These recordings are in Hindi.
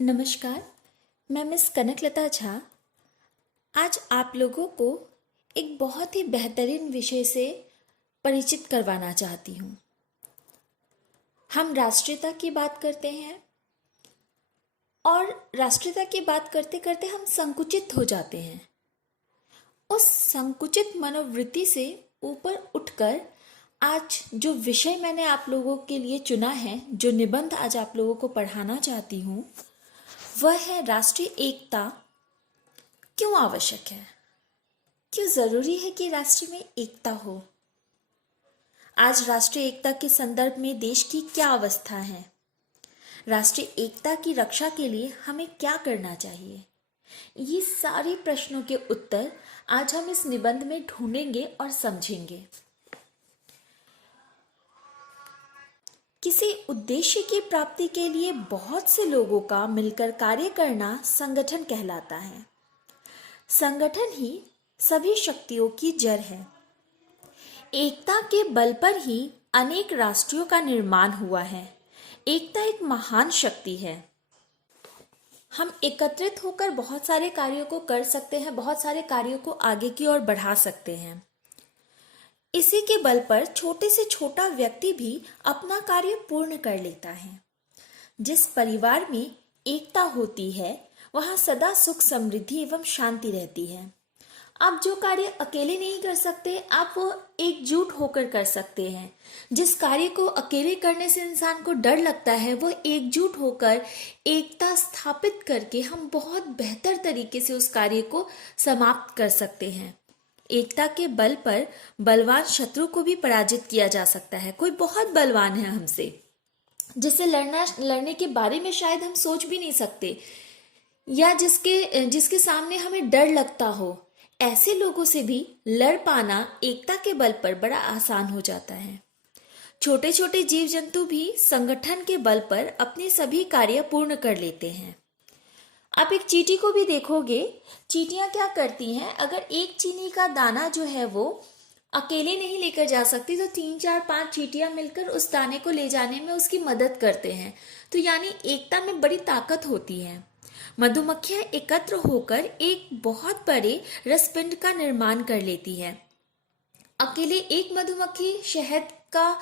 नमस्कार। मैं मिस कनकलता झा आज आप लोगों को एक बहुत ही बेहतरीन विषय से परिचित करवाना चाहती हूँ। हम राष्ट्रीयता की बात करते हैं और राष्ट्रीयता की बात करते करते हम संकुचित हो जाते हैं। उस संकुचित मनोवृत्ति से ऊपर उठकर आज जो विषय मैंने आप लोगों के लिए चुना है, जो निबंध आज आप लोगों को पढ़ाना चाहती हूँ, वह है राष्ट्रीय एकता क्यों आवश्यक है। क्यों जरूरी है कि राष्ट्र में एकता हो। आज राष्ट्रीय एकता के संदर्भ में देश की क्या अवस्था है। राष्ट्रीय एकता की रक्षा के लिए हमें क्या करना चाहिए। ये सारे प्रश्नों के उत्तर आज हम इस निबंध में ढूंढेंगे और समझेंगे। किसी उद्देश्य की प्राप्ति के लिए बहुत से लोगों का मिलकर कार्य करना संगठन कहलाता है। संगठन ही सभी शक्तियों की जड़ है। एकता के बल पर ही अनेक राष्ट्रों का निर्माण हुआ है। एकता एक महान शक्ति है। हम एकत्रित होकर बहुत सारे कार्यों को कर सकते हैं, बहुत सारे कार्यों को आगे की ओर बढ़ा सकते हैं। इसी के बल पर छोटे से छोटा व्यक्ति भी अपना कार्य पूर्ण कर लेता है। जिस परिवार में एकता होती है वहां सदा सुख समृद्धि एवं शांति रहती है। आप जो कार्य अकेले नहीं कर सकते, आप वो एकजुट होकर कर सकते हैं। जिस कार्य को अकेले करने से इंसान को डर लगता है, वो एकजुट होकर एकता स्थापित करके हम बहुत बेहतर तरीके से उस कार्य को समाप्त कर सकते हैं। एकता के बल पर बलवान शत्रु को भी पराजित किया जा सकता है। कोई बहुत बलवान है हमसे, जिससे लड़ने के बारे में शायद हम सोच भी नहीं सकते, या जिसके सामने हमें डर लगता हो, ऐसे लोगों से भी लड़ पाना एकता के बल पर बड़ा आसान हो जाता है। छोटे छोटे जीव जंतु भी संगठन के बल पर अपने सभी कार्य पूर्ण कर लेते हैं। आप एक चींटी को भी देखोगे, चींटियां क्या करती हैं, अगर एक चीनी का दाना जो है वो अकेले नहीं लेकर जा सकती तो 3 4 5 चींटियां मिलकर उस दाने को ले जाने में उसकी मदद करते हैं। तो यानी एकता में बड़ी ताकत होती है। मधुमक्खियां एकत्र होकर एक बहुत बड़े रसपिंड का निर्माण कर लेती है। अकेले एक मधुमक्खी शहद का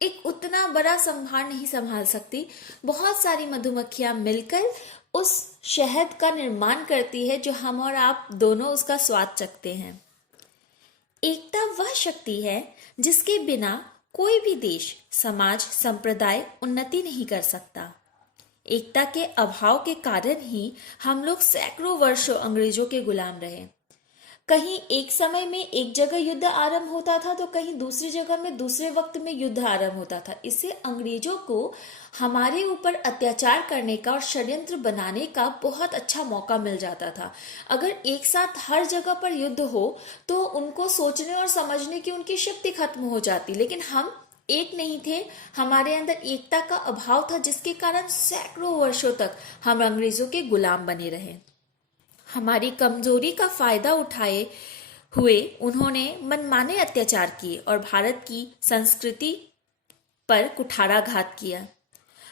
एक उतना बड़ा संभार नहीं संभाल सकती। बहुत सारी मधुमक्खियां मिलकर उस शहद का निर्माण करती है जो हम और आप दोनों उसका स्वाद चखते हैं। एकता वह शक्ति है जिसके बिना कोई भी देश, समाज, संप्रदाय उन्नति नहीं कर सकता। एकता के अभाव के कारण ही हम लोग सैकड़ों वर्षों अंग्रेजों के गुलाम रहे। कहीं एक समय में एक जगह युद्ध आरंभ होता था तो कहीं दूसरी जगह में दूसरे वक्त में युद्ध आरंभ होता था। इससे अंग्रेजों को हमारे ऊपर अत्याचार करने का और षड्यंत्र बनाने का बहुत अच्छा मौका मिल जाता था। अगर एक साथ हर जगह पर युद्ध हो तो उनको सोचने और समझने की उनकी शक्ति खत्म हो जाती। लेकिन हम एक नहीं थे, हमारे अंदर एकता का अभाव था, जिसके कारण सैकड़ों वर्षों तक हम अंग्रेजों के गुलाम बने रहे। हमारी कमजोरी का फायदा उठाए हुए उन्होंने मनमाने अत्याचार किए और भारत की संस्कृति पर कुठाराघात किया।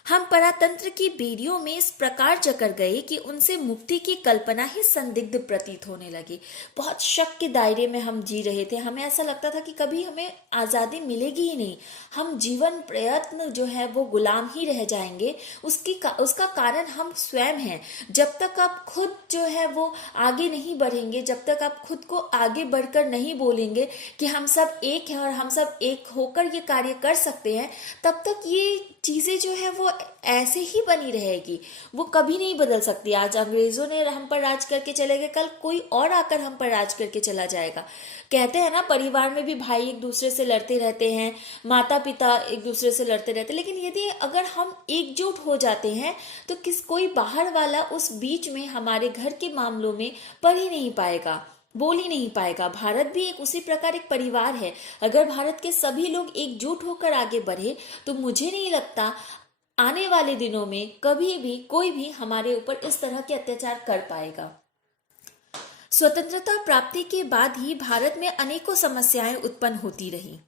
हम परातंत्र की बेड़ियों में इस प्रकार जकड़ गए कि उनसे मुक्ति की कल्पना ही संदिग्ध प्रतीत होने लगी। बहुत शक के दायरे में हम जी रहे थे। हमें ऐसा लगता था कि कभी हमें आज़ादी मिलेगी ही नहीं, हम जीवन प्रयत्न जो है वो गुलाम ही रह जाएंगे। उसका कारण हम स्वयं हैं। जब तक आप खुद जो है वो आगे नहीं बढ़ेंगे, जब तक आप खुद को आगे बढ़कर नहीं बोलेंगे कि हम सब एक हैं और हम सब एक होकर ये कार्य कर सकते हैं, तब तक ये चीजें जो है वो ऐसे ही बनी रहेगी, वो कभी नहीं बदल सकती। आज अंग्रेजों ने हम पर राज करके चले गए, कल कोई और आकर हम पर राज करके चला जाएगा। कहते हैं ना, परिवार में भी भाई एक दूसरे से लड़ते रहते हैं, माता पिता एक दूसरे से लड़ते रहते हैं, लेकिन यदि अगर हम एकजुट हो जाते हैं तो कोई बाहर वाला उस बीच में हमारे घर के मामलों में पड़ ही नहीं पाएगा, बोल ही नहीं पाएगा। भारत भी एक उसी प्रकार एक परिवार है। अगर भारत के सभी लोग एकजुट होकर आगे बढ़े तो मुझे नहीं लगता आने वाले दिनों में कभी भी कोई भी हमारे ऊपर इस तरह के अत्याचार कर पाएगा। स्वतंत्रता प्राप्ति के बाद ही भारत में अनेकों समस्याएं उत्पन्न होती रही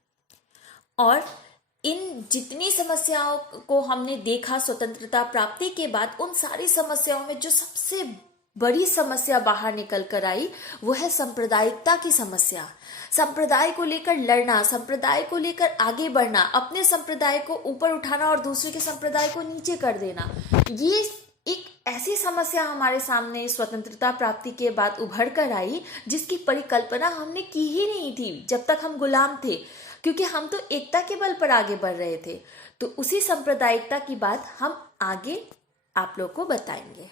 और इन जितनी समस्याओं को हमने देखा स्वतंत्रता प्राप्ति के बाद, उन सारी समस्याओं में जो सबसे बड़ी समस्या बाहर निकल कर आई वो है सांप्रदायिकता की समस्या। संप्रदाय को लेकर लड़ना, संप्रदाय को लेकर आगे बढ़ना, अपने संप्रदाय को ऊपर उठाना और दूसरे के संप्रदाय को नीचे कर देना, ये एक ऐसी समस्या हमारे सामने स्वतंत्रता प्राप्ति के बाद उभर कर आई जिसकी परिकल्पना हमने की ही नहीं थी जब तक हम गुलाम थे, क्योंकि हम तो एकता के बल पर आगे बढ़ रहे थे। तो उसी सांप्रदायिकता की बात हम आगे आप लोग को बताएंगे।